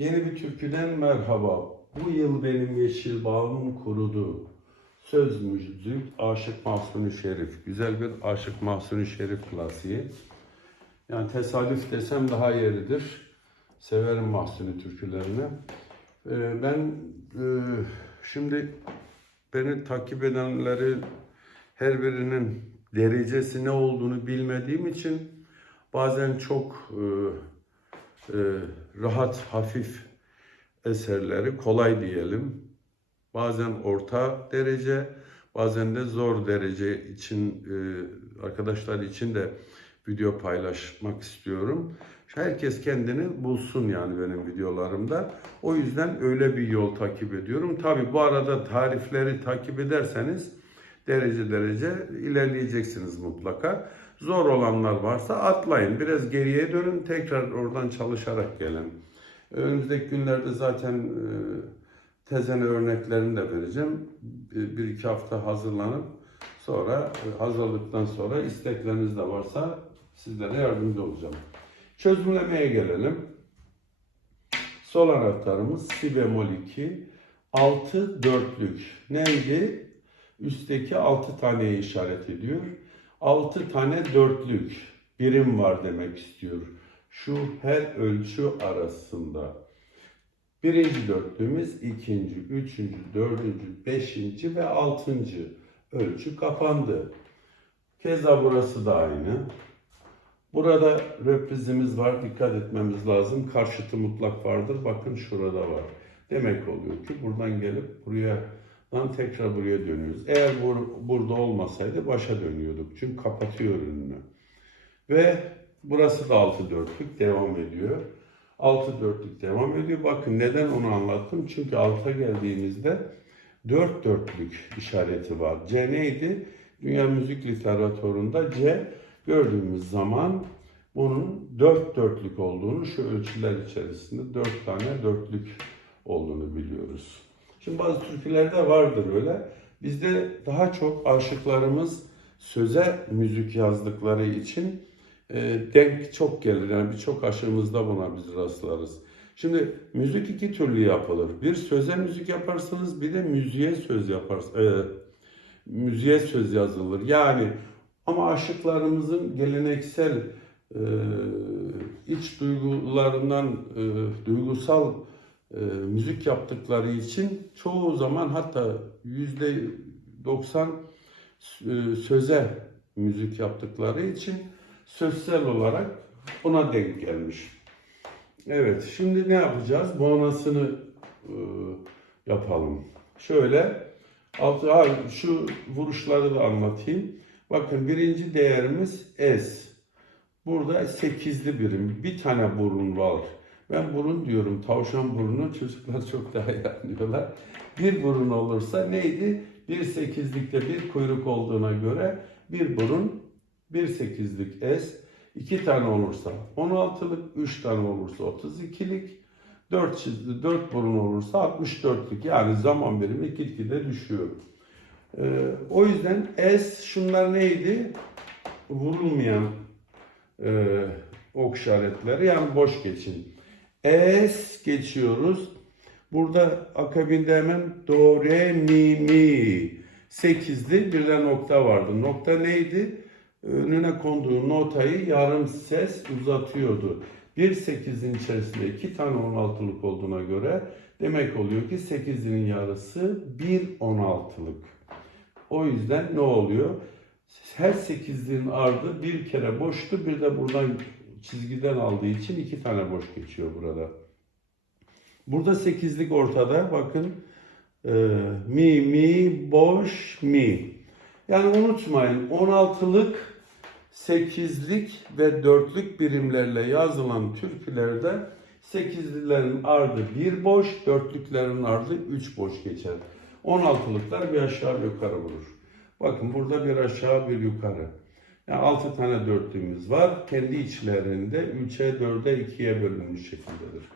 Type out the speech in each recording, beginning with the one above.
Yeni bir türküden merhaba. Bu yıl benim yeşil bağım kurudu. Söz müzik Aşık Mahsuni Şerif. Güzel bir Aşık Mahsuni Şerif klasiği. Yani tesadüf desem daha yeridir. Severim Mahsuni türkülerini. Ee, ben e, şimdi beni takip edenlerin her birinin derecesi ne olduğunu bilmediğim için bazen çok e, e, rahat, hafif eserleri kolay diyelim. Bazen orta derece, bazen de zor derece için e, arkadaşlar için de video paylaşmak istiyorum. Herkes kendini bulsun yani benim videolarımda. O yüzden öyle bir yol takip ediyorum. Tabi bu arada tarifleri takip ederseniz derece derece ilerleyeceksiniz mutlaka. Zor olanlar varsa atlayın. Biraz geriye dönün. Tekrar oradan çalışarak gelin. Önümüzdeki günlerde zaten e, tezene örneklerini de vereceğim. Bir, iki hafta hazırlanıp sonra e, hazırlıktan sonra istekleriniz de varsa sizlere yardımcı olacağım. Çözümlemeye gelelim. Sol anahtarımız si bemol 2, 6 dörtlük. Neydi? Üstteki 6 taneye işaret ediyor. 6 tane dörtlük birim var demek istiyor. Şu her ölçü arasında. Birinci dörtlüğümüz ikinci, üçüncü, dördüncü, beşinci ve altıncı ölçü kapandı. Keza burası da aynı. Burada reprizimiz var. Dikkat etmemiz lazım. Karşıtı mutlak vardır. Bakın şurada var. Demek oluyor ki buradan gelip buraya dan tekrar buraya dönüyoruz. Eğer bur- burada olmasaydı başa dönüyorduk. Çünkü kapatıyor ürünü. Ve burası da 6 dörtlük devam ediyor. 6 dörtlük devam ediyor. Bakın neden onu anlattım? Çünkü alta geldiğimizde 4 dörtlük işareti var. C neydi? Dünya müzik literatüründe C gördüğümüz zaman bunun 4 dörtlük olduğunu şu ölçüler içerisinde 4 tane dörtlük olduğunu biliyoruz. Şimdi bazı türkülerde vardır öyle. Bizde daha çok aşıklarımız söze müzik yazdıkları için e, denk çok gelir. Yani birçok aşığımızda buna biz rastlarız. Şimdi müzik iki türlü yapılır. Bir söze müzik yaparsınız, bir de müziğe söz yaparsınız. E, müziğe söz yazılır. Yani ama aşıklarımızın geleneksel e, iç duygularından e, duygusal e, müzik yaptıkları için çoğu zaman hatta yüzde 90 e, söze müzik yaptıkları için sözsel olarak buna denk gelmiş. Evet, şimdi ne yapacağız? Bonasını e, yapalım. Şöyle, altı, ha, şu vuruşları da anlatayım. Bakın birinci değerimiz S. Burada sekizli birim. Bir tane burun var. Ben burun diyorum. Tavşan burnu. Çocuklar çok daha iyi anlıyorlar. Bir burun olursa neydi? Bir sekizlikte bir kuyruk olduğuna göre bir burun, bir sekizlik S. iki tane olursa 16'lık, üç tane olursa 32'lik, dört çizgi, dört burun olursa 64'lük. Yani zaman birimi gitgide düşüyor. Ee, o yüzden S şunlar neydi? Vurulmayan e, ok işaretleri yani boş geçin. Es geçiyoruz. Burada akabinde hemen do, re, mi, mi. Sekizli bir de nokta vardı. Nokta neydi? Önüne konduğu notayı yarım ses uzatıyordu. Bir sekizin içerisinde iki tane on altılık olduğuna göre demek oluyor ki sekizinin yarısı bir on altılık. O yüzden ne oluyor? Her sekizliğin ardı bir kere boştu, bir de buradan çizgiden aldığı için iki tane boş geçiyor burada. Burada sekizlik ortada. Bakın e, mi, mi, boş, mi. Yani unutmayın 16'lık, 8'lik ve 4'lük birimlerle yazılan türkülerde 8'lilerin ardı bir boş, 4'lüklerin ardı 3 boş geçer. 16'lıklar bir aşağı bir yukarı vurur. Bakın burada bir aşağı bir yukarı. Yani 6 tane dörtlüğümüz var. Kendi içlerinde 3'e, 4'e, 2'ye bölünmüş şekildedir.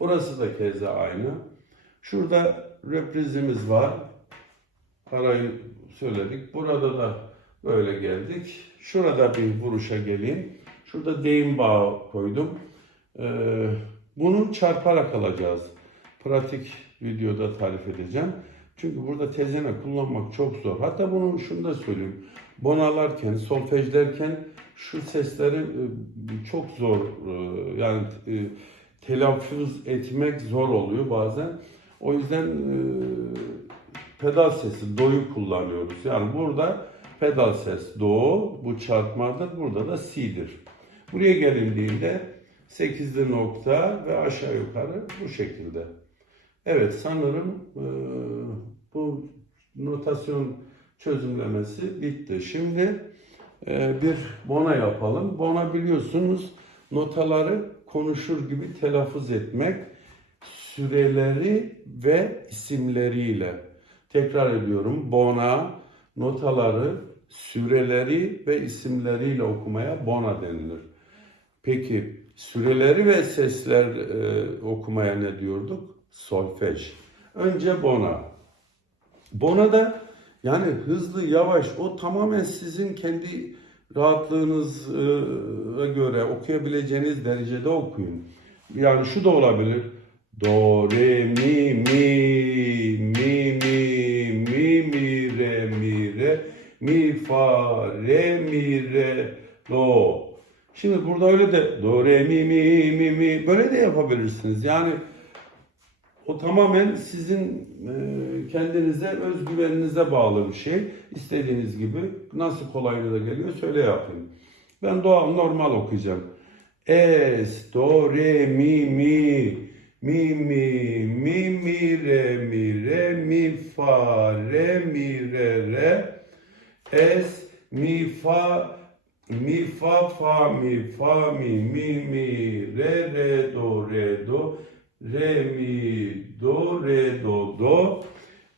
Burası da keza aynı. Şurada reprizimiz var. Parayı söyledik. Burada da böyle geldik. Şurada bir vuruşa geleyim. Şurada deyim bağı koydum. Ee, Bunu çarparak alacağız. Pratik videoda tarif edeceğim. Çünkü burada tezene kullanmak çok zor. Hatta bunu şunu da söyleyeyim. Bonalarken, solfejlerken şu sesleri e, çok zor e, yani e, telaffuz etmek zor oluyor bazen. O yüzden pedal sesi do'yu kullanıyoruz. Yani burada pedal ses do, bu çarpmadır. Burada da si'dir. Buraya gelindiğinde 8'li nokta ve aşağı yukarı bu şekilde. Evet sanırım bu notasyon çözümlemesi bitti. Şimdi e, bir bona yapalım. Bona biliyorsunuz notaları konuşur gibi telaffuz etmek süreleri ve isimleriyle. Tekrar ediyorum. Bona notaları süreleri ve isimleriyle okumaya bona denilir. Peki süreleri ve sesler e, okumaya ne diyorduk? Solfej. Önce bona. Bona da yani hızlı, yavaş o tamamen sizin kendi rahatlığınıza göre okuyabileceğiniz derecede okuyun. Yani şu da olabilir. Do, re, mi, mi, mi, mi, mi, mi, re, mi, re, mi, fa, re, mi, re, do. Şimdi burada öyle de do, re, mi, mi, mi, mi böyle de yapabilirsiniz. Yani o tamamen sizin e, kendinize, özgüveninize bağlı bir şey. İstediğiniz gibi nasıl kolaylığa geliyor söyle yapın. Ben doğal normal okuyacağım. Es, do, re, mi, mi, mi, mi, mi, mi, re, mi, re, mi, fa, re, mi, re, re. Es, mi, fa, mi, fa, fa, mi, fa, mi, mi, mi, re, re, do, re, do. Re, mi, do, re, do, do.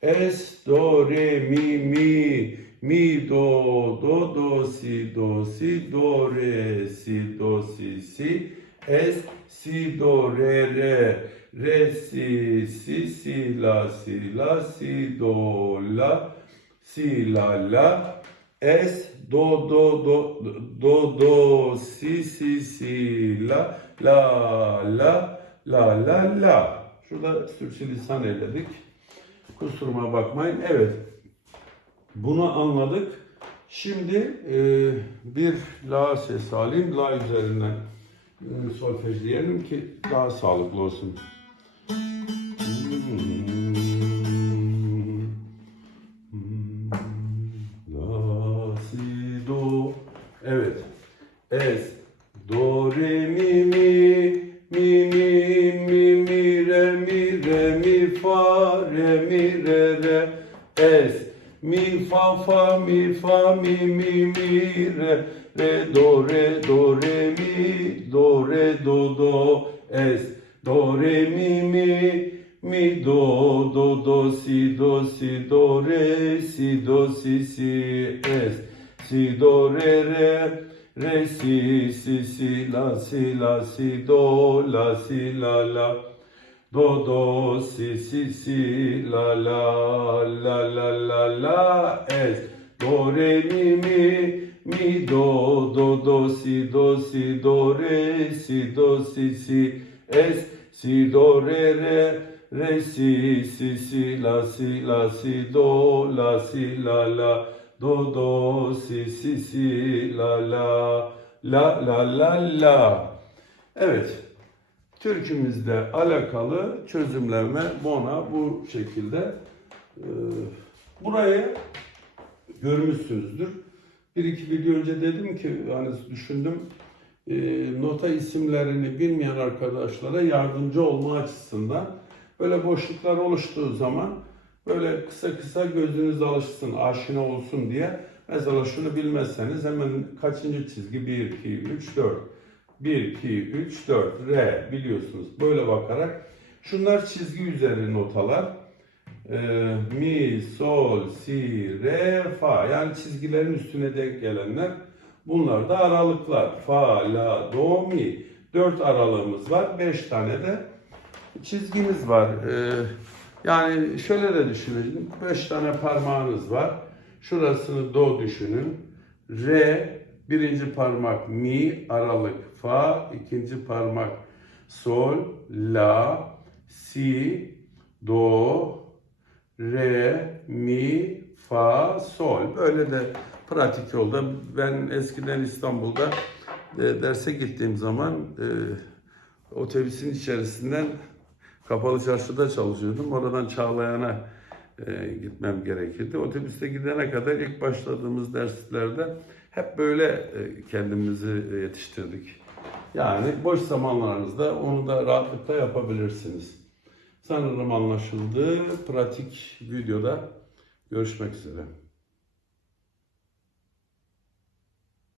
Es, do, re, mi, mi. Mi, do, do, do, si, do, si, do, re, si, do, si, si. Es, si, do, re, re. Re, si, si, si, la, si, la, si, do, la. Si, la, la. Es, do, do, do, do, do, si, si, si, la, la, la. La la la. Şurada sürçülisan eyledik. Kusuruma bakmayın. Evet. Bunu anladık. Şimdi e, bir la sesi alayım. La üzerinden e, solfejleyelim ki daha sağlıklı olsun. La si do. Evet. Es mi mi mi re mi re mi fa re mi re re es. Mi fa fa mi fa mi mi mi re re do re do re mi do re do do es. Do re mi mi mi do do do si do si do re si do si si es. Si do re re re si si si la si la si do la si la la. Do do si si si la la la la la la. Es do re mi mi mi do do do si do si do re si do si si. Es si do re re re si si si la si la si do la si la la do do si si si la la la la la la Evet türkümüzle alakalı çözümleme bona bu şekilde Ee, burayı görmüşsünüzdür. Bir iki video önce dedim ki hani düşündüm e, nota isimlerini bilmeyen arkadaşlara yardımcı olma açısından böyle boşluklar oluştuğu zaman böyle kısa kısa gözünüz alışsın, aşina olsun diye. Mesela şunu bilmezseniz hemen kaçıncı çizgi? 1, 2, 3, 4 1, 2, 3, 4 re biliyorsunuz. Böyle bakarak. Şunlar çizgi üzeri notalar. Ee, mi, sol, si, re, fa. Yani çizgilerin üstüne denk gelenler. Bunlar da aralıklar. Fa, la, do, mi. Dört aralığımız var. Beş tane de çizgimiz var. Ee, yani şöyle de düşünün beş tane parmağınız var şurasını do düşünün re birinci parmak mi aralık fa ikinci parmak sol, la, si, do, re, mi, fa, sol. Böyle de pratik yolda. Ben eskiden İstanbul'da e, derse gittiğim zaman e, otobüsün içerisinden kapalı çarşıda çalışıyordum. Oradan Çağlayan'a e, gitmem gerekirdi. Otobüste gidene kadar ilk başladığımız derslerde hep böyle e, kendimizi yetiştirdik. Yani boş zamanlarınızda onu da rahatlıkla yapabilirsiniz. Sanırım anlaşıldı. Pratik videoda görüşmek üzere.